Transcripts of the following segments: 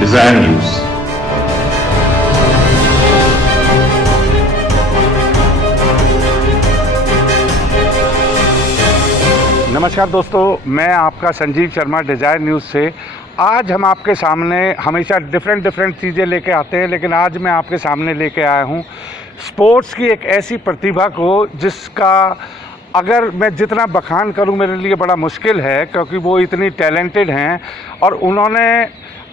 Dzire news. नमस्कार दोस्तों, मैं आपका संजीव शर्मा डिजायर न्यूज़ से। आज हम आपके सामने हमेशा डिफरेंट चीज़ें लेके आते हैं, लेकिन आज मैं आपके सामने लेके आया हूँ स्पोर्ट्स की एक ऐसी प्रतिभा को जिसका अगर मैं जितना बखान करूं मेरे लिए बड़ा मुश्किल है, क्योंकि वो इतनी टैलेंटेड हैं और उन्होंने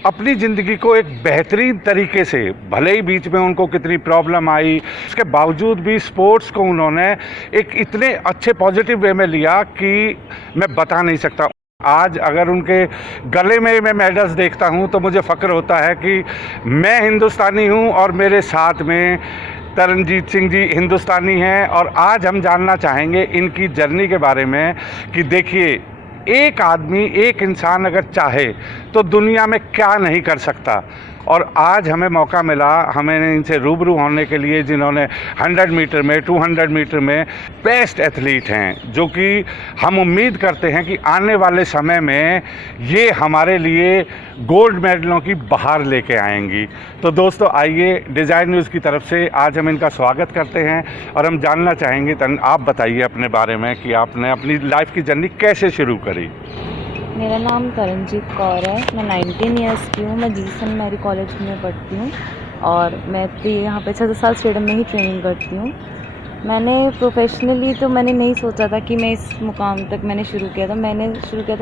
अपनी ज़िंदगी को एक बेहतरीन तरीके से, भले ही बीच में उनको कितनी प्रॉब्लम आई, उसके बावजूद भी स्पोर्ट्स को उन्होंने एक इतने अच्छे पॉजिटिव वे में लिया कि मैं बता नहीं सकता। आज अगर उनके गले में मैं मेडल्स देखता हूं तो मुझे फ़ख्र होता है कि मैं हिंदुस्तानी हूं और मेरे साथ में तरनजीत सिंह जी हिंदुस्तानी हैं। और आज हम जानना चाहेंगे इनकी जर्नी के बारे में कि देखिए, एक आदमी, एक इंसान अगर चाहे तो दुनिया में क्या नहीं कर सकता। और आज हमें मौका मिला, हमें इनसे रूबरू होने के लिए, जिन्होंने 100 मीटर में, 200 मीटर में बेस्ट एथलीट हैं, जो कि हम उम्मीद करते हैं कि आने वाले समय में ये हमारे लिए गोल्ड मेडलों की बहार लेके आएंगी। तो दोस्तों, आइए डिज़ायर न्यूज़ की तरफ से आज हम इनका स्वागत करते हैं और हम जानना चाहेंगे, आप बताइए अपने बारे में कि आपने अपनी लाइफ की जर्नी कैसे शुरू करी। मेरा नाम तरनजीत कौर है। मैं 19 ईयर्स की हूँ। मैं जीसन मैरी कॉलेज में पढ़ती हूँ और मैं यहाँ पे 6 साल स्टेडियम में ही ट्रेनिंग करती हूँ। मैंने प्रोफेशनली तो मैंने नहीं सोचा था कि मैं इस मुकाम तक मैंने शुरू किया था।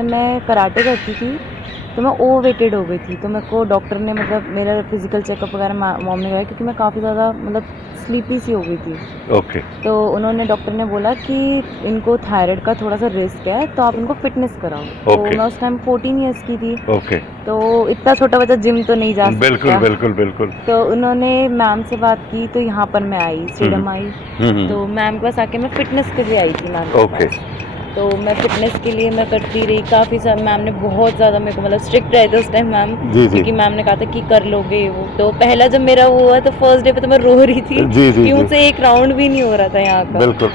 मैं कराटे करती थी, तो मैं ओवरवेटेड हो गई थी। तो मेरे को डॉक्टर ने मतलब मेरा फिज़िकल चेकअप वगैरह मॉम ने कराया, क्योंकि मैं काफ़ी ज़्यादा मतलब स्लीपी सी हो गई थी। ओके। तो उन्होंने, डॉक्टर ने बोला कि इनको थायराइड का थोड़ा सा रिस्क है, तो आप इनको फिटनेस कराओ। तो मैं उस टाइम 14 ईयर्स की थी। ओके। तो इतना छोटा बच्चा जिम तो नहीं जा सकता। बिल्कुल। तो उन्होंने मैम से बात की, तो यहाँ पर मैं आई, स्टेडियम आई। तो मैम के पास आके मैं फिटनेस के लिए आई थी मैम के पास। तो मैं फिटनेस के लिए मैं करती रही काफ़ी सारा। मैम ने बहुत ज़्यादा मेरे को मतलब स्ट्रिक्ट रहे थे उस टाइम मैम, क्योंकि मैम ने कहा था कि कर लोगे वो। तो पहला जब मेरा वो हुआ तो फर्स्ट डे पे तो मैं रो रही थी कि मुझसे एक राउंड भी नहीं हो रहा था यहाँ का। बिल्कुल।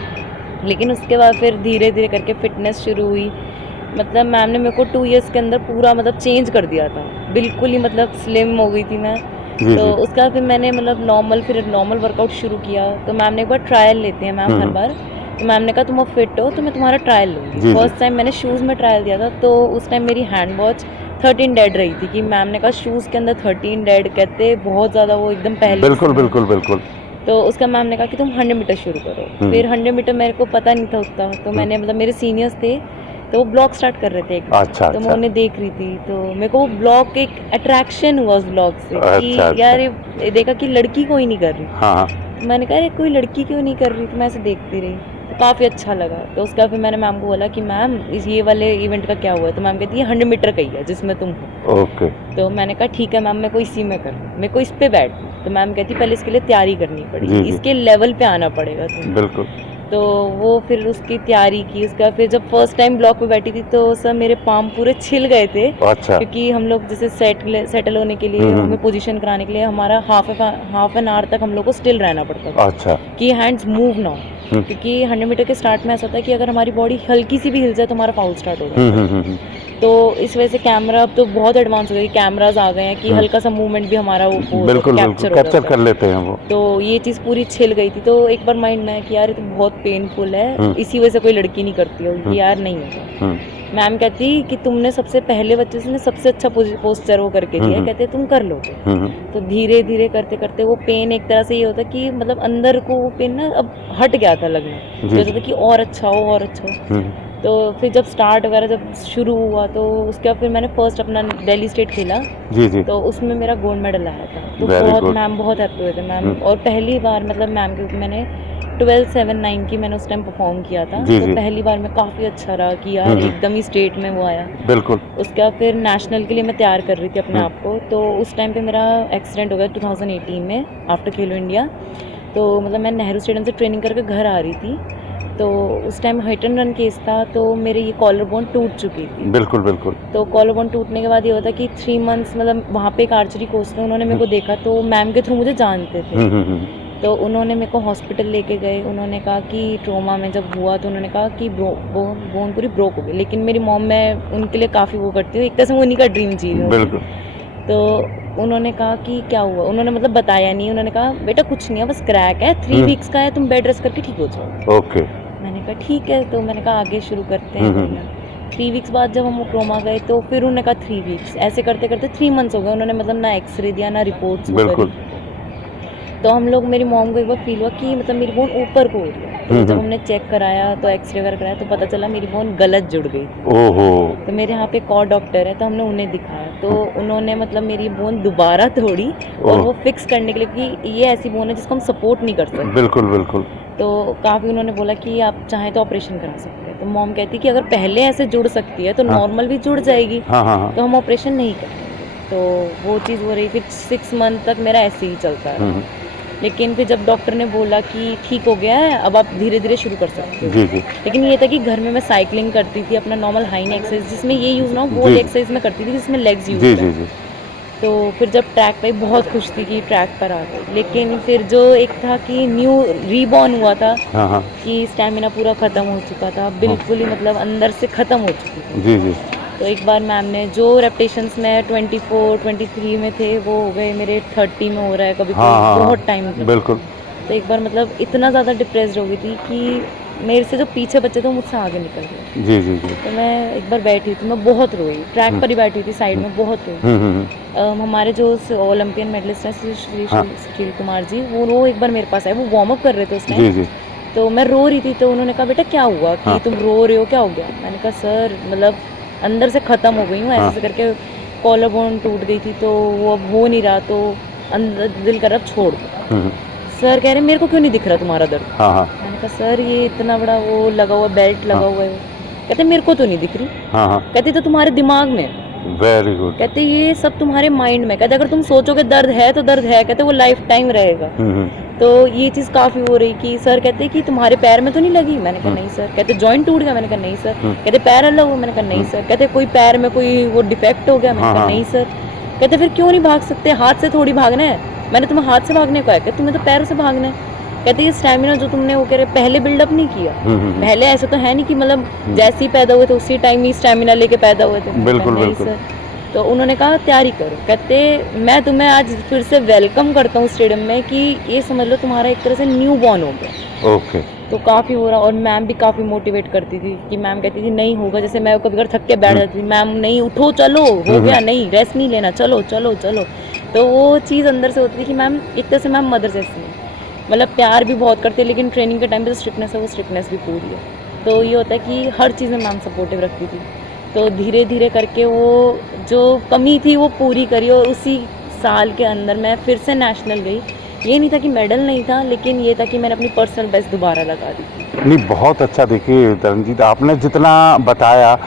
लेकिन उसके बाद फिर धीरे धीरे करके फिटनेस शुरू हुई। मतलब मैम ने मेरे को 2 इयर्स के अंदर पूरा मतलब चेंज कर दिया था, बिल्कुल ही मतलब स्लिम हो गई थी मैं। तो उसके बाद फिर मैंने मतलब नॉर्मल वर्कआउट शुरू किया। तो मैम ने एक बार ट्रायल लेते हैं मैम हर बार। तो मैम ने कहा तुम अब फिट हो तो मैं तुम्हारा ट्रायल लूँगी। फर्स्ट टाइम मैंने शूज़ में ट्रायल दिया था, तो उस टाइम मेरी हैंड वॉच 13 डेड रही थी। कि मैम ने कहा शूज़ के अंदर 13 डेड कहते बहुत ज़्यादा वो एकदम पहले। बिल्कुल। तो उसका मैम ने कहा कि तुम 100 मीटर शुरू करो। फिर 100 मीटर मेरे को पता नहीं था उतना, तो मैंने मतलब मेरे सीनियर्स थे तो वो ब्लॉग स्टार्ट कर रहे थे एक। अच्छा। तो मैं उन्हें देख रही थी, तो मेरे को वो ब्लॉग एक अट्रैक्शन हुआ उस ब्लॉग से। कि यार ये देखा कि लड़की कोई नहीं कर रही। हाँ। मैंने कहा अरे कोई लड़की क्यों नहीं कर रही, तो मैं ऐसे देखती रही, तो काफ़ी अच्छा लगा। तो उसका फिर मैंने मैम को बोला कि मैम ये वाले इवेंट का क्या हुआ है। तो मैम कहती है 100 मीटर का ही है जिसमें तुम हो। ओके। तो मैंने कहा ठीक है मैम, मैं को इसी में करूँ, मेरे को इस पे बैठ। तो मैम कहती पहले इसके लिए तैयारी करनी पड़ेगी, इसके लेवल पे आना पड़ेगा तुम्हें। बिल्कुल। तो वो फिर उसकी तैयारी की। उसका फिर जब फर्स्ट टाइम ब्लॉक पे बैठी थी तो सर मेरे पाम पूरे छिल गए थे। अच्छा। क्योंकि हम लोग जैसे सेटल होने के लिए, हमें पोजीशन कराने के लिए हमारा हाफ एन आवर तक हम लोग को स्टिल रहना पड़ता था। अच्छा। कि हैंड्स मूव ना हो। क्योंकि 100 मीटर के स्टार्ट में ऐसा होता है कि अगर हमारी बॉडी हल्की सी भी हिल जाए तो हमारा फाउल स्टार्ट हो जाता है। तो इस वजह से कैमरा अब तो बहुत एडवांस हो गया, कैमराज आ गए हैं कि हल्का सा मूवमेंट भी हमारा वो बिल्कुल कैप्चर कर लेते हैं वो। तो ये चीज़ पूरी छिल गई थी। तो एक बार माइंड में कि यार ये तो बहुत पेनफुल है, इसी वजह से कोई लड़की नहीं करती होगी, यार नहीं होगा। मैम कहती कि तुमने सबसे पहले बच्चे से सबसे अच्छा पोस्चर वो करके दिया, कहते तुम कर लोगे। तो धीरे धीरे करते करते वो पेन एक तरह से ये होता कि मतलब अंदर को वो पेन ना अब हट गया था लगना, जैसे था कि और अच्छा हो। तो फिर जब स्टार्ट वगैरह जब शुरू हुआ तो उसके बाद फिर मैंने फर्स्ट अपना दिल्ली स्टेट खेला। तो उसमें मेरा गोल्ड मेडल आया था। तो बहुत मैम बहुत हैप्पी हुए थे मैम। और पहली बार मतलब मैम के मैंने 12.79 की मैंने उस टाइम परफॉर्म किया था। तो पहली बार में काफ़ी अच्छा रहा कि यार एकदम ही स्टेट में वो आया। बिल्कुल। उसके बाद फिर नेशनल के लिए मैं तैयार कर रही थी अपने आप को। तो उस टाइम पे मेरा एक्सीडेंट हो गया 2018 में आफ्टर खेलो इंडिया। तो मतलब मैं नेहरू स्टेडियम से ट्रेनिंग करके घर आ रही थी। तो उस time hit and run case था, तो मेरे ये कॉलर बोन टूट चुकी थी। बिल्कुल। तो कॉलर बोन टूटने के बाद ये होता कि 3 मंथ्स मतलब वहाँ पे एक आर्चरी कोच थे, उन्होंने मेरे को देखा, तो मैम के थ्रू मुझे जानते थे। तो उन्होंने मेरे को हॉस्पिटल लेके गए। उन्होंने कहा कि ट्रोमा में जब हुआ तो उन्होंने कहा कि बोन पूरी ब्रोक हो गई। लेकिन मेरी मॉम, मैं उनके लिए काफ़ी वो करती हूँ, एक तरह से मैं उन्हीं का ड्रीम जी रही हूँ। बिल्कुल। तो उन्होंने कहा कि क्या हुआ, उन्होंने मतलब बताया नहीं, उन्होंने कहा बेटा कुछ नहीं है, बस क्रैक है, 3 वीक्स का है, तुम बेड रेस्ट करके ठीक हो जाओ। ओके। मैंने कहा ठीक है, तो मैंने कहा आगे शुरू करते हैं। हम्म। 3 वीक्स बाद जब हम ट्रोमा गए तो फिर उन्होंने कहा 3 वीक्स, ऐसे करते करते 3 मंथ्स हो गए। उन्होंने मतलब ना एक्सरे दिया ना रिपोर्ट्स बिल्कुल। तो हम लोग, मेरी मॉम को एक बार फील हुआ कि मतलब मेरी बोन ऊपर को हो रही है। तो जब हमने चेक कराया तो एक्सरे वगैरह कराया तो पता चला मेरी बोन गलत जुड़ गई। ओहो। तो मेरे यहाँ पे एक और डॉक्टर है, तो हमने उन्हें दिखाया, तो उन्होंने मतलब मेरी बोन दोबारा तोड़ी और वो फिक्स करने के लिए, कि ये ऐसी बोन है जिसको हम सपोर्ट नहीं कर सकते। बिल्कुल बिल्कुल। तो काफ़ी उन्होंने बोला कि आप चाहें तो ऑपरेशन करा सकते हैं। तो मॉम कहती कि अगर पहले ऐसे जुड़ सकती है तो नॉर्मल भी जुड़ जाएगी, हाँ हाँ हाँ। तो हम ऑपरेशन नहीं करेंगे। तो वो चीज़ हो रही। फिर 6 मंथ तक मेरा ऐसे ही चलता रहा। लेकिन फिर जब डॉक्टर ने बोला कि ठीक हो गया है, अब आप धीरे धीरे शुरू कर सकते हो। जी जी। लेकिन ये था कि घर में मैं साइकिलिंग करती थी, अपना नॉर्मल हाई नेक एक्सरसाइज जिसमें ये यूज़ ना हो, वो जी। एक्सरसाइज में करती थी जिसमें लेग्स यूज़ जी होते जी हैं। जी। तो फिर जब ट्रैक पे, बहुत खुश थी कि ट्रैक पर आ गई। लेकिन फिर जो एक था कि न्यू रीबॉर्न हुआ था, हाँ हाँ। कि स्टैमिना पूरा ख़त्म हो चुका था, बिल्कुल ही मतलब अंदर से ख़त्म हो चुकी थी। जी जी। तो एक बार मैम ने जो रेपिटेशंस में 24, 23 में थे, वो हो गए मेरे 30 में हो रहा है, कभी हाँ हाँ कभी हाँ, बहुत टाइम तक। बिल्कुल। तो एक बार मतलब इतना ज़्यादा डिप्रेस्ड हो गई थी कि मेरे से जो पीछे बच्चे थे वो मुझसे आगे निकल गए। जी जी जी। तो मैं एक बार बैठी थी, मैं बहुत रोई, ट्रैक पर ही बैठी थी साइड में, बहुत रोई। हमारे जो ओलंपियन मेडलिस्ट हैं श्री हाँ। सुशील कुमार जी, वो एक बार मेरे पास आए, वो वार्म अप कर रहे थे उस जी टाइम। जी। तो मैं रो रही थी, तो उन्होंने कहा बेटा क्या हुआ कि हाँ। तुम रो रहे हो, क्या हो गया? मैंने कहा सर मतलब अंदर से ख़त्म हो गई हूँ, हाँ। ऐसे करके कॉलर बोन टूट गई थी, तो वो अब हो नहीं रहा, तो अंदर दिल कर अब छोड़ दो। सर कह रहे मेरे को क्यों नहीं दिख रहा तुम्हारा दर्द? हाँ हाँ। मैंने कहा सर ये इतना बड़ा वो लगा हुआ बेल्ट लगा हुआ है। कहते मेरे को तो नहीं दिख रही। हाँ हाँ। कहते तो तुम्हारे दिमाग में है। Very good. कहते ये सब तुम्हारे माइंड में। कहते अगर तुम सोचोगे दर्द है तो दर्द है, कहते वो लाइफ टाइम रहेगा। तो ये चीज़ काफ़ी हो रही कि सर कहते कि तुम्हारे पैर में तो नहीं लगी? मैंने कहा नहीं सर। कहते जॉइंट टूट गया? मैंने कहा नहीं सर। कहते पैर अलग हुआ? मैंने कहा नहीं सर। कहते कोई पैर में कोई वो डिफेक्ट हो गया? मैंने कहा नहीं सर। कहते फिर क्यों नहीं भाग सकते? हाथ से थोड़ी भागना है। मैंने तुम्हें हाथ से भागने को है? कहते तुम्हें तो पैरों से भागना है। कहते ये स्टैमिना जो तुमने वो कह रहे पहले बिल्डअप नहीं किया। पहले ऐसा तो है नहीं कि मतलब जैसे ही पैदा हुए थे उसी टाइम ही स्टैमिना लेके पैदा हुए थे। बिल्कुल नहीं बिल्कुल। सर। तो उन्होंने कहा तैयारी करो। कहते मैं तुम्हें आज फिर से वेलकम करता हूँ स्टेडियम में, कि ये समझ लो तुम्हारा एक तरह से न्यू बॉर्न हो गया। ओके। तो काफ़ी हो रहा। और मैम भी काफ़ी मोटिवेट करती थी कि मैम कहती थी नहीं होगा। जैसे मैं कभी अगर थक के बैठ जाती थी, मैम नहीं उठो चलो हो गया, नहीं रेस्ट नहीं लेना, चलो चलो चलो। तो वो चीज़ अंदर से होती थी कि मैम एक तरह से मैम मदर जैसी है, मतलब प्यार भी बहुत करते हैं, लेकिन ट्रेनिंग के टाइम पे जो स्ट्रिक्टनेस है वो स्ट्रिक्टनेस भी पूरी है। तो ये होता है कि हर चीज़ में मैम सपोर्टिव रखती थी। तो धीरे धीरे करके वो जो कमी थी वो पूरी करी, और उसी साल के अंदर मैं फिर से नेशनल गई। ये नहीं था कि मेडल नहीं था, लेकिन ये था कि मैंने अपनी पर्सनल बेस्ट दोबारा लगा दी थी। नहीं, बहुत अच्छा। देखिए तरनजीत, आपने जितना बताया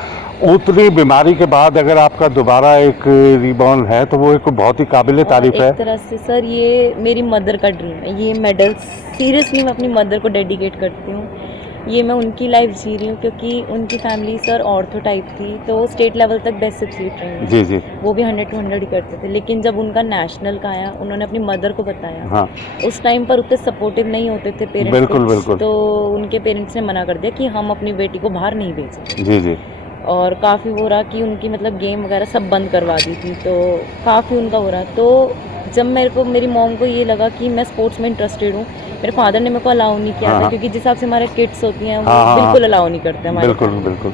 उतनी बीमारी के बाद अगर आपका दोबारा एक रिबॉर्न है तो वो एक बहुत ही काबिले तारीफ है। एक तरह से सर ये मेरी मदर का ड्रीम है, ये मेडल सीरियसली मैं अपनी मदर को डेडिकेट करती हूँ। ये मैं उनकी लाइफ जी रही हूँ, क्योंकि उनकी फैमिली सर ऑर्थो टाइप थी, तो वो स्टेट लेवल तक बेस्ट एथलीट रही। जी जी। वो भी 100 to 100 ही करते थे। लेकिन जब उनका नेशनल का आया, उन्होंने अपनी मदर को बताया। हाँ। उस टाइम पर उतने सपोर्टिव नहीं होते थे पेरेंट्स। बिल्कुल बिल्कुल। तो उनके पेरेंट्स ने मना कर दिया कि हम अपनी बेटी को बाहर नहीं भेजें। जी जी। और काफ़ी वो रहा कि उनकी मतलब गेम वगैरह सब बंद करवा दी थी, तो काफ़ी उनका हो रहा। तो जब मेरी मॉम को ये लगा कि मैं स्पोर्ट्स में इंटरेस्टेड हूँ, मेरे फादर ने मेरे को अलाउ नहीं किया था, क्योंकि जिस हिसाब से हमारे किड्स होती हैं वो बिल्कुल अलाउ नहीं करते हमारे। बिल्कुल बिल्कुल।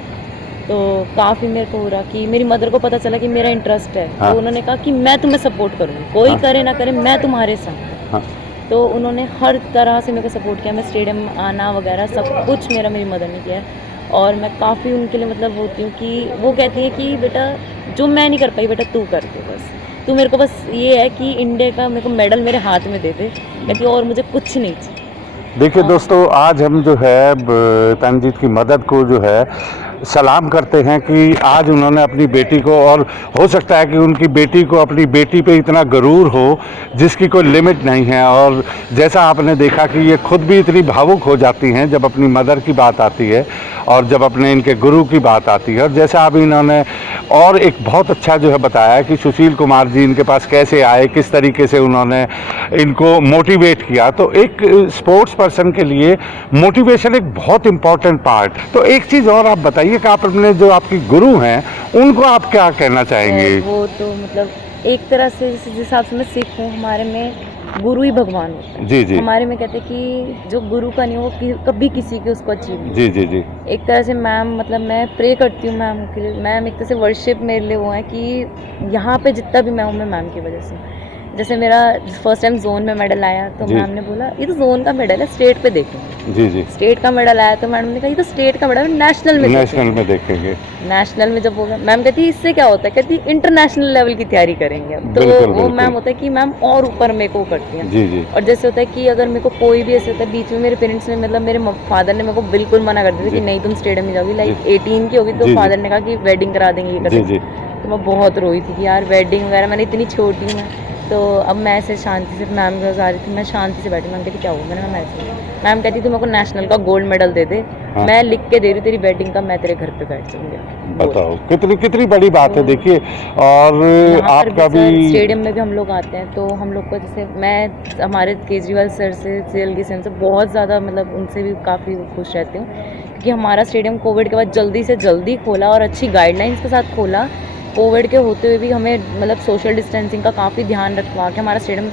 तो काफ़ी मेरे को हो रहा कि मेरी मदर को पता चला कि मेरा इंटरेस्ट है। तो उन्होंने कहा कि मैं तुम्हें सपोर्ट करूँगी, कोई करे ना करे मैं तुम्हारे साथ। तो उन्होंने हर तरह से मेरे को सपोर्ट किया। मैं स्टेडियम आना वगैरह सब कुछ मेरी मदर ने किया है। और मैं काफ़ी उनके लिए मतलब होती हूँ कि वो कहती है कि बेटा जो मैं नहीं कर पाई बेटा तू कर दे, बस तू मेरे को बस ये है कि इंडिया का मेरे को मेडल मेरे हाथ में दे दे, कहती और मुझे कुछ नहीं चाहिए। देखिए दोस्तों, आज हम जो है तनजीत की मदद को जो है सलाम करते हैं कि आज उन्होंने अपनी बेटी को, और हो सकता है कि उनकी बेटी को अपनी बेटी पे इतना गरूर हो जिसकी कोई लिमिट नहीं है। और जैसा आपने देखा कि ये खुद भी इतनी भावुक हो जाती हैं जब अपनी मदर की बात आती है और जब अपने इनके गुरु की बात आती है। और जैसा अभी इन्होंने और एक बहुत अच्छा जो है बताया कि सुशील कुमार जी इनके पास कैसे आए, किस तरीके से उन्होंने इनको मोटिवेट किया। तो एक स्पोर्ट्स पर्सन के लिए मोटिवेशन एक बहुत इम्पॉर्टेंट पार्ट। तो एक चीज़ और आप बताइए कि आप अपने जो आपकी गुरु हैं उनको आप क्या कहना चाहेंगे? वो तो मतलब एक तरह से जिस हिसाब से मैं सिख हूँ, हमारे में गुरु ही भगवान होता है। जी जी हमारे में कहते हैं कि जो गुरु का नहीं हो वो कभी किसी के उसको अचीव नहीं। जी जी जी एक तरह से मैम, मतलब मैं प्रे करती हूँ मैम के लिए। मैम एक तरह से वर्शिप मेरे लिए वो है कि यहाँ पे जितना भी मैं हूँ, मैं मैम की वजह से हूँ। जैसे मेरा फर्स्ट टाइम जोन में मेडल आया तो जी। मैम ने बोला ये तो जोन का मेडल है, स्टेट पे देखेंगे। जी जी स्टेट का मेडल आया तो मैडम ने कहा ये तो स्टेट का मेडल है, नेशनल में नेशनल में देखेंगे। नेशनल में जब होगा, मैम कहती है इससे क्या होता है, कहती इंटरनेशनल लेवल की तैयारी करेंगे अब तो। बिल्कुल, वो बिल्कुल। मैम होता है कि मैम और ऊपर मेरे को करती हैं। जी जी और जैसे होता है कि अगर मेरे को कोई भी ऐसे होता है बीच में, मेरे पेरेंट्स ने, मतलब मेरे फादर ने मेरे को बिल्कुल मना कर दिया जी। कि नहीं तुम स्टेडियम में जाओगी, लाइक जी। 18 की होगी तो जी, जी। फादर ने कहा कि वेडिंग करा देंगे, ये कर जी देंगे। जी तो मैं बहुत रोई थी कि यार वेडिंग वगैरह, मैंने इतनी छोटी हूँ मैं। तो अब मैं ऐसे शांति से मैम के पास आ रही थी, मैं शांति से बैठी। मैम कहती क्या हुआ, मैंने कहा मैं ऐसे। मैम कहती तू मेरे को नेशनल का गोल्ड मेडल दे दे, हाँ। मैं लिख के दे रही हूँ तेरी वेडिंग का, मैं तेरे घर पे बैठ जाऊंगी। बताओ कितनी कितनी बड़ी बात है, तो देखिए। और यहाँ पर आपका भी सर, भी स्टेडियम में भी हम लोग आते हैं तो हम लोग को, जैसे मैं हमारे केजरीवाल सर से, CLG सर से बहुत ज़्यादा, मतलब उनसे भी काफ़ी खुश रहती हूँ क्योंकि हमारा स्टेडियम कोविड के बाद जल्दी से जल्दी खोला और अच्छी गाइडलाइंस के साथ खोला। कोविड के होते हुए भी हमें, मतलब सोशल डिस्टेंसिंग का काफ़ी ध्यान रखवा के हमारा स्टेडियम,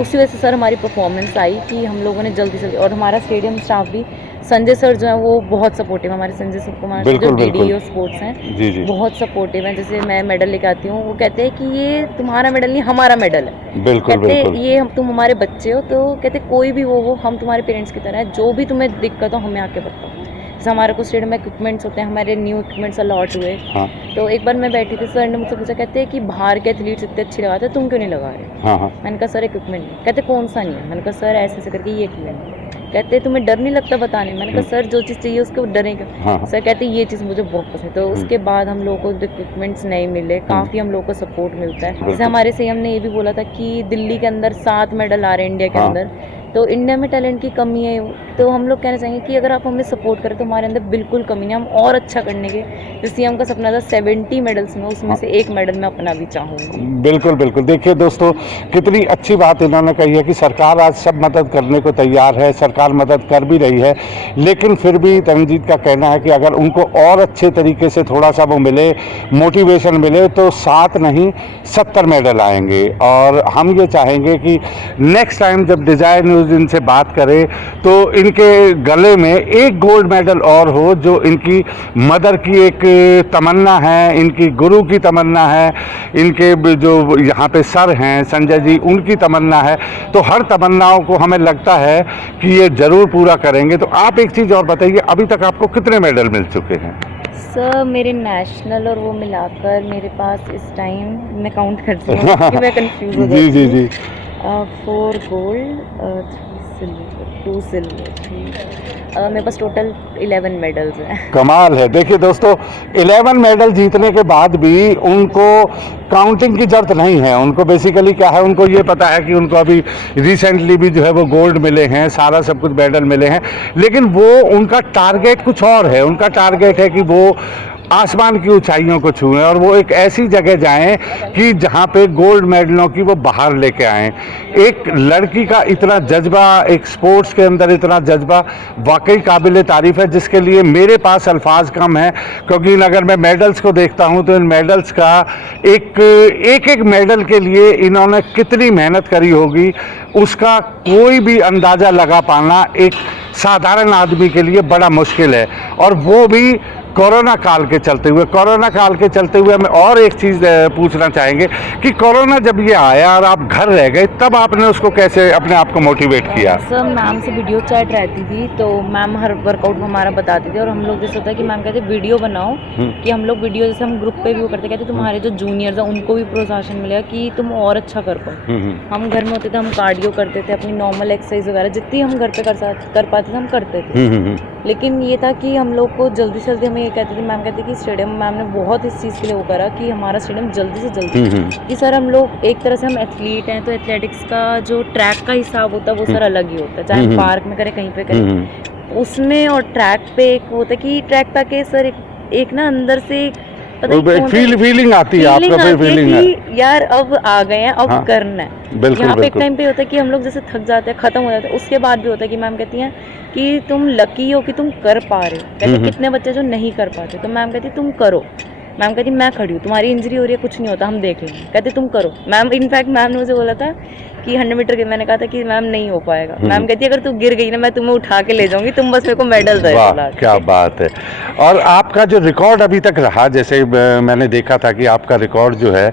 उसी वजह से सर हमारी परफॉर्मेंस आई कि हम लोगों ने जल्दी से, और हमारा स्टेडियम स्टाफ भी, संजय सर जो है वो बहुत सपोर्टिव है, हमारे संजय सर कुमार जो बिल्कुल, बिल्कुल। DDO स्पोर्ट्स हैं, जी जी बहुत सपोर्टिव हैं। जैसे मैं मेडल लेके आती हूँ, वो कहते हैं कि ये तुम्हारा मेडल नहीं, हमारा मेडल है। बिल्कुल कहते बिल्कुल ये हम, तुम हमारे बच्चे हो, तो कहते कोई भी वो हम तुम्हारे पेरेंट्स की तरह है, जो भी तुम्हें दिक्कत हो हमें आके बताओ। जैसे हमारे कुछ स्टेडियम में इक्विपमेंट्स होते हैं, हमारे न्यू इक्विपमेंट्स अलॉट हुए। हाँ तो एक बार मैं बैठी थी, सर ने मुझसे पूछा, कहते हैं कि बाहर के एथलीट्स इतने अच्छे लगाते हैं, तुम क्यों नहीं लगा रहे? हाँ हाँ मैंने कहा सर इक्विपमेंट नहीं। कहते कौन सा नहीं है? मैंने कहा सर ऐसे ऐसे करके ये इक्विपमेंट। कहते तुम्हें डर नहीं लगता बताने? मैंने कहा सर जो चीज़ चाहिए उसको डरेगा। हाँ हाँ सर कहते ये चीज़ मुझे बहुत पसंद है। तो उसके बाद हम लोगों को इक्विपमेंट्स नहीं मिले, काफ़ी हम लोगों को सपोर्ट मिलता है। जैसे हमारे CM ने ये भी बोला था कि दिल्ली के अंदर 7 मेडल आ रहे हैं इंडिया के हाँ। अंदर, तो इंडिया में टैलेंट की कमी है। तो हम लोग कहना चाहेंगे कि अगर आप हमें सपोर्ट करें तो हमारे अंदर बिल्कुल कमी नहीं, हम और अच्छा करने के। जो CM का सपना था 70 मेडल्स में, उसमें से एक मेडल मैं अपना भी चाहूँगी। बिल्कुल बिल्कुल। देखिए दोस्तों, कितनी अच्छी बात इन्होंने कही है कि सरकार आज सब मदद करने को तैयार है, सरकार मदद कर भी रही है, लेकिन फिर भी तरनजीत का कहना है कि अगर उनको और अच्छे तरीके से थोड़ा सा वो मिले, मोटिवेशन मिले, तो 7 नहीं 70 मेडल आएंगे। और हम ये चाहेंगे कि नेक्स्ट टाइम जब डिज़ायर न्यूज़ इनसे बात करे तो इनके गले में एक गोल्ड मेडल और हो, जो इनकी मदर की एक तमन्ना है, इनकी गुरु की तमन्ना है, इनके जो यहाँ पे सर हैं संजय जी, उनकी तमन्ना है। तो हर तमन्नाओं को हमें लगता है कि ये ज़रूर पूरा करेंगे। तो आप एक चीज़ और बताइए, अभी तक आपको कितने मेडल मिल चुके हैं? सर मेरे नेशनल और वो मिलाकर मेरे पास इस टाइम, मैं काउंट करती हूँ कि मैं कंफ्यूज हो जी जी जी 4 गोल्ड, 3 सिल्वर, 2 सिल्वर, मेरे पास टोटल 11 मेडल्स हैं। कमाल है। देखिए दोस्तों, 11 मेडल जीतने के बाद भी उनको काउंटिंग की जरूरत नहीं है। उनको बेसिकली क्या है, उनको ये पता है कि उनको अभी रिसेंटली भी जो है वो गोल्ड मिले हैं, सारा सब कुछ मेडल मिले हैं, लेकिन वो उनका टारगेट कुछ और है। उनका टारगेट है कि वो आसमान की ऊंचाइयों को छूएं और वो एक ऐसी जगह जाएं कि जहां पे गोल्ड मेडलों की वो बाहर लेके आएं। एक लड़की का इतना जज्बा, एक स्पोर्ट्स के अंदर इतना जज्बा वाकई काबिल तारीफ है, जिसके लिए मेरे पास अल्फाज कम है। क्योंकि अगर मैं मेडल्स को देखता हूं तो इन मेडल्स का एक मेडल के लिए इन्होंने कितनी मेहनत करी होगी, उसका कोई भी अंदाज़ा लगा पाना एक साधारण आदमी के लिए बड़ा मुश्किल है। और वो भी कोरोना काल के चलते हुए हमें और एक चीज़ पूछना चाहेंगे कि कोरोना जब ये आया और आप घर रह गए, तब आपने उसको कैसे अपने आप को मोटिवेट किया? सर मैम से वीडियो चैट रहती थी तो मैम हर वर्कआउट हमारा बताती थी, और हम लोग जैसे होता है कि मैम कहते वीडियो बनाओ, कि हम लोग वीडियो जैसे हम ग्रुप पे भी वो करते, कहते तुम्हारे जो जूनियर्स हैं उनको भी प्रोत्साहन मिलेगा कि तुम और अच्छा कर पाओ। हम घर में होते थे, हम कार्डियो करते थे, अपनी नॉर्मल एक्सरसाइज वगैरह जितनी हम घर पे कर पाते थे हम करते थे। लेकिन ये था कि हम लोग को जल्दी से जल्दी, हमें ये कहते थे, मैम कहते कि स्टेडियम, मैम ने बहुत इस चीज़ के लिए वो करा कि हमारा स्टेडियम जल्दी से जल्दी, कि सर हम लोग एक तरह से हम एथलीट हैं, तो एथलेटिक्स का जो ट्रैक का हिसाब होता है वो सर अलग ही होता है, चाहे हम पार्क में करें कहीं पे करें, उसमें और ट्रैक पे एक होता है कि ट्रैक पे आके सर एक ना अंदर से फीलिंग आती है, आपका फीलिंग है कि यार अब आ गए हैं, अब करना है। बिल्कुल, यहाँ पे एक बिल्कुल। टाइम पे होता है कि हम लोग जैसे थक जाते हैं, खत्म हो जाते हैं, उसके बाद भी होता है कि मैम कहती हैं कि तुम लकी हो कि तुम कर पा रहे हो। कहते कितने बच्चे जो नहीं कर पाते, तो मैम कहती तुम करो, मैम कहती मैं खड़ी हूँ, तुम्हारी इंजरी हो रही है, कुछ नहीं होता, हम देख लेंगे। कहते तुम करो। मैम इनफैक्ट मैम ने मुझे बोला था कि 100 मीटर के, मैंने कहा था कि मैम नहीं हो पाएगा। मैम कहती अगर तू गिर गई ना, मैं तुम्हें उठा के ले जाऊंगी, तुम बस मेरे को मेडल दे वाह दो। क्या बात है। और आपका जो रिकॉर्ड अभी तक रहा, जैसे मैंने देखा था कि आपका रिकॉर्ड जो है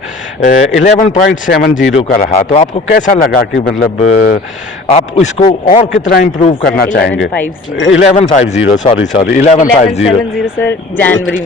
11.70 का रहा, तो आपको कैसा लगा कि मतलब आप इसको और कितना इम्प्रूव करना चाहेंगे? 1150 सॉरी 1150 सर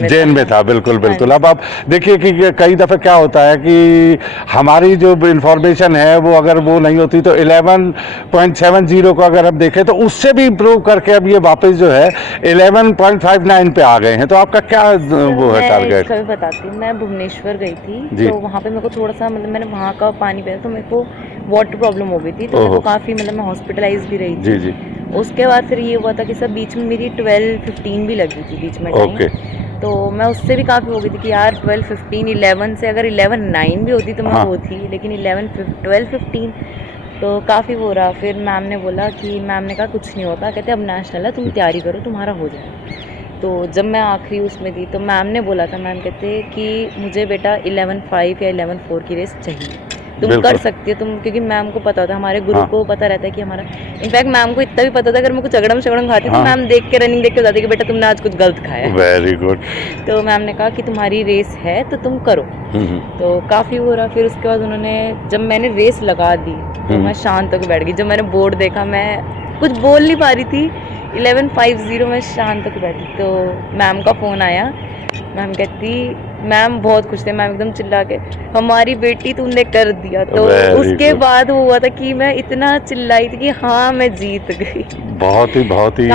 जैन में था, बिल्कुल बिल्कुल। अब आप देखिए कि कई दफ़े क्या होता है कि हमारी जो इंफॉर्मेशन है वो अगर वो नहीं होती तो 11.70 को अगर हम देखें तो उससे भी इम्प्रूव करके अब ये वापस जो है 11.59 पे आ गए हैं। तो आपका क्या वो है टारगेट? मैं बताती हूँ। मैं भुवनेश्वर गई थी, तो वहाँ पे मेरे को थोड़ा सा मतलब मैंने वहाँ का पानी पिया तो मेरे को वाटर प्रॉब्लम हो गई थी, तो मेरे को काफ़ी मतलब मैं हॉस्पिटलाइज भी रही थी। जी। उसके बाद फिर ये हुआ था कि सब बीच में मेरी 12-15 भी लगी थी बीच में टाइम। तो मैं उससे भी काफ़ी हो गई थी कि यार 12-15 11 से अगर 11-9 भी होती तो मैं वो थी, लेकिन 12-15 तो काफ़ी वो रहा। फिर मैम ने बोला कि मैम ने कहा कुछ नहीं होता, कहते अब नेशनल है, तुम तैयारी करो, तुम्हारा हो जाए। तो जब मैं आखिरी उसमें थी तो मैम ने बोला था, मैम कहते कि मुझे बेटा 11.5 या 11.4 की रेस चाहिए, तुम कर सकती हो तुम, क्योंकि मैम को पता था, हमारे गुरु को पता रहता है कि हमारा, इनफैक्ट मैम को इतना भी पता था अगर मैं कुछ अगड़म शगड़म खाती तो मैम देख के रनिंग देख के बताती कि बेटा तुमने आज कुछ गलत खाया। Very good. तो मैम ने कहा कि तुम्हारी रेस है तो तुम करो। तो काफ़ी हो रहा। फिर उसके बाद उन्होंने, जब मैंने रेस लगा दी तो मैं शांत होकर बैठ गई। जब मैंने बोर्ड देखा, मैं कुछ बोल नहीं पा रही थी, 11.50 में शांत होकर बैठी। तो मैम का फ़ोन आया, मैम कहती, मैम बहुत खुश थे, मैम एकदम चिल्ला के, हमारी बेटी तुमने कर दिया। तो उसके बाद वो हुआ था कि मैं इतना चिल्लाई थी कि हाँ मैं जीत गई। बहुत ही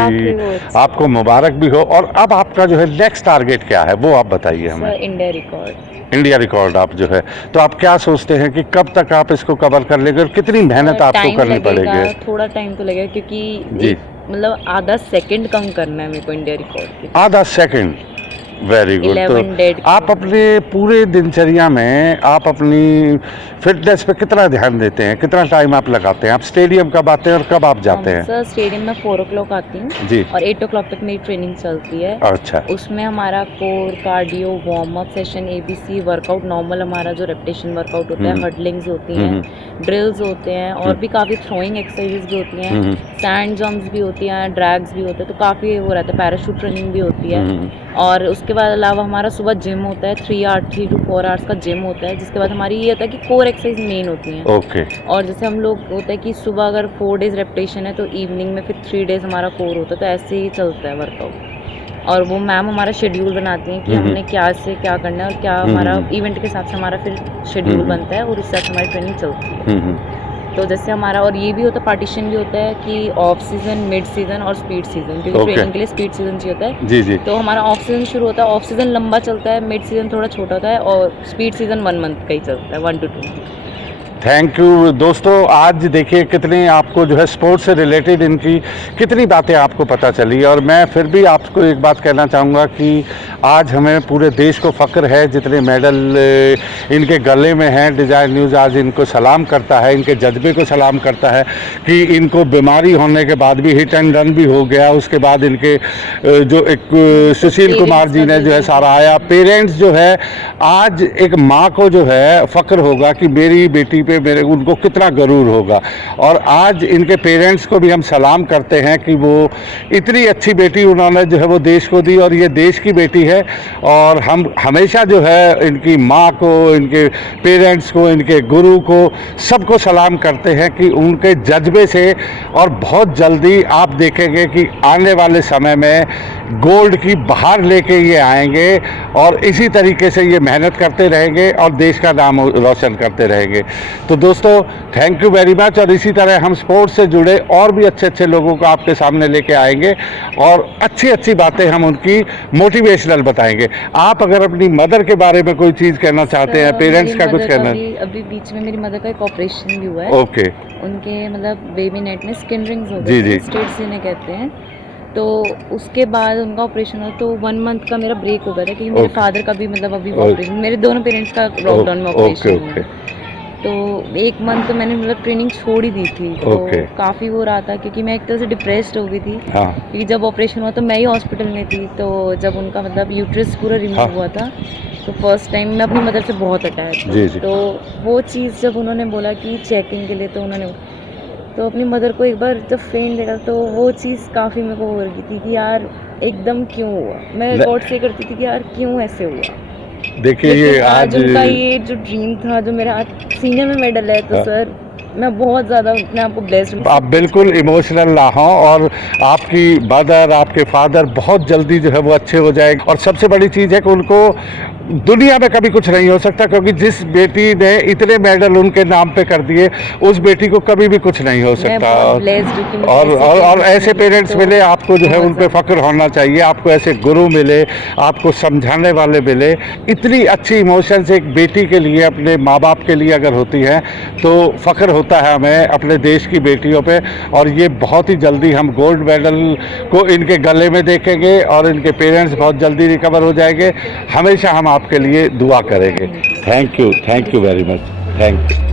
आपको मुबारक भी हो। और अब आपका जो है नेक्स्ट टारगेट क्या है वो आप बताइए हमें। India record. इंडिया रिकॉर्ड आप जो है, तो आप क्या सोचते हैं कि कब तक आप इसको कवर कर लेंगे और कितनी मेहनत आपको करनी पड़ेगी? थोड़ा टाइम तो लगेगा, क्योंकि मतलब आधा सेकंड कम करना है मेरे को इंडिया रिकॉर्ड के। आधा सेकंड, वेरी गुड। तो आप अपने पूरे दिनचर्या में आप अपनी फिटनेस पे कितना ध्यान देते हैं, कितना टाइम आप लगाते हैं? आप स्टेडियम कब आते हैं और कब आप जाते हैं? सर स्टेडियम में 4 o'clock आती हूँ जी, और 8 o'clock तक मेरी ट्रेनिंग चलती है। अच्छा। उसमें हमारा core, cardio, warm up session, ABC workout, normal हमारा जो रेपिटेशन वर्कआउट होता है, हर्डलिंग्स होती हैं, ड्रिल्स होते हैं, और भी काफ़ी थ्रोइंग एक्सरसाइजेस भी होती हैं, सैंड जंप्स भी होती हैं, ड्रैग्स भी होते हैं, तो काफ़ी वो रहता है, पैराशूट ट्रेनिंग भी होती है। और उसके बाद अलावा हमारा सुबह जिम होता है, 3 to 4 hours का जिम होता है, जिसके बाद हमारी ये होता है कि कोर एक्सरसाइज मेन होती हैं। ओके। और जैसे हम लोग होता है कि सुबह अगर 4 days रेपिटेशन है तो इवनिंग में फिर 3 days हमारा कोर होता है, तो ऐसे ही चलता है वर्कआउट। और वो मैम हमारा शेड्यूल बनाती हैं कि हमने क्या से क्या करना है और क्या हमारा इवेंट के हिसाब से हमारा फिर शेड्यूल बनता है, और उस हिसाब से हमारी ट्रेनिंग चलती है। तो जैसे हमारा, और ये भी होता है, पार्टीशन भी होता है कि ऑफ सीजन, मिड सीजन और स्पीड सीजन, क्योंकि ट्रेनिंग के लिए स्पीड सीजन चाहिए होता है। जी। तो हमारा ऑफ सीजन शुरू होता है, ऑफ सीजन लंबा चलता है, मिड सीजन थोड़ा छोटा होता है, और स्पीड सीजन 1 month का ही चलता है, 1 to 2। थैंक यू दोस्तों। आज देखिए कितनी आपको जो है स्पोर्ट्स से रिलेटेड इनकी कितनी बातें आपको पता चली, और मैं फिर भी आपको एक बात कहना चाहूँगा कि आज हमें पूरे देश को फ़ख्र है, जितने मेडल इनके गले में हैं। डिज़ायर न्यूज़ आज इनको सलाम करता है, इनके जज्बे को सलाम करता है कि इनको बीमारी होने के बाद भी हिट एंड रन भी हो गया। उसके बाद इनके जो एक सुशील कुमार जी ने जो है सारा आया, पेरेंट्स जो है, आज एक माँ को जो है फ़ख्र होगा कि मेरी बेटी मेरे उनको कितना गरूर होगा। और आज इनके पेरेंट्स को भी हम सलाम करते हैं कि वो इतनी अच्छी बेटी उन्होंने जो है वो देश को दी, और ये देश की बेटी है। और हम हमेशा जो है इनकी माँ को, इनके पेरेंट्स को, इनके गुरु को, सबको सलाम करते हैं कि उनके जज्बे से, और बहुत जल्दी आप देखेंगे कि आने वाले समय में गोल्ड की बहार लेके ये आएंगे, और इसी तरीके से ये मेहनत करते रहेंगे और देश का नाम रोशन करते रहेंगे। तो दोस्तों थैंक यू वेरी मच, और इसी तरह हम स्पोर्ट्स से जुड़े और भी अच्छे अच्छे लोगों को आपके सामने लेके आएंगे, और अच्छी अच्छी बातें हम उनकी मोटिवेशनल बताएंगे। आप अगर अपनी मदर के बारे में कोई चीज़ कहना चाहते हैं, पेरेंट्स का कुछ कहना है? अभी बीच में मेरी मदर का एक ऑपरेशन भी हुआ है। ओके। उनके मतलब बेबी नेट में स्किन रिंग्स हो गए, जी। स्टेट्स जिन्हें कहते हैं। तो उसके बाद उनका ऑपरेशन हुआ, तो 1 month का मेरा ब्रेक हो गया था, क्योंकि मेरे फादर का भी मतलब अभी ऑपरेशन, मेरे दोनों पेरेंट्स का लॉकडाउन में ऑपरेशन हुआ। तो 1 मंथ तो मैंने मतलब ट्रेनिंग छोड़ ही दी थी, तो Okay. काफ़ी वो रहा था क्योंकि मैं एक तरह से डिप्रेस्ड हो गई थी, हाँ क्योंकि जब ऑपरेशन हुआ तो मैं ही हॉस्पिटल में थी, तो जब उनका मतलब यूट्रस पूरा हाँ। रिमूव हुआ था, तो फर्स्ट टाइम मैं अपनी मदर से बहुत अटैच जी, थी। जी। तो वो चीज़ जब उन्होंने बोला कि चेकिंग के लिए, तो उन्होंने तो अपनी मदर को एक बार जब फेंट देखा, तो वो चीज़ काफ़ी मेरे को हो रही थी कि यार एकदम क्यों हुआ। मैं ल- गॉड से करती थी कि यार क्यों ऐसे हुआ। देखिए ये लेकिन आज आज उनका ये जो ड्रीम था, जो मेरा आज सीने में मेडल है, तो हाँ। सर मैं बहुत ज़्यादा अपने आप को ब्लेस्ड हूँ। आप बिल्कुल इमोशनल ना हो, और आपकी मदर आपके फादर बहुत जल्दी जो है वो अच्छे हो जाएंगे। और सबसे बड़ी चीज़ है कि उनको दुनिया में कभी कुछ नहीं हो सकता, क्योंकि जिस बेटी ने इतने मेडल उनके नाम पे कर दिए, उस बेटी को कभी भी कुछ नहीं हो मैं सकता। बहुत ब्लेस्ड हूँ कि मुझे और ऐसे पेरेंट्स तो मिले आपको, जो है बहुत उन पे ज़्यादा। फ़ख्र होना चाहिए। आपको ऐसे गुरु मिले, आपको समझाने वाले मिले। इतनी अच्छी इमोशंस एक बेटी के लिए, अपने माँ बाप के लिए अगर होती हैं, तो फ़ख्र होता है हमें अपने देश की बेटियों पे। और ये बहुत ही जल्दी हम गोल्ड मेडल को इनके गले में देखेंगे, और इनके पेरेंट्स बहुत जल्दी रिकवर हो जाएंगे। हमेशा हम आपके लिए दुआ करेंगे। Thank you very much. Thank you.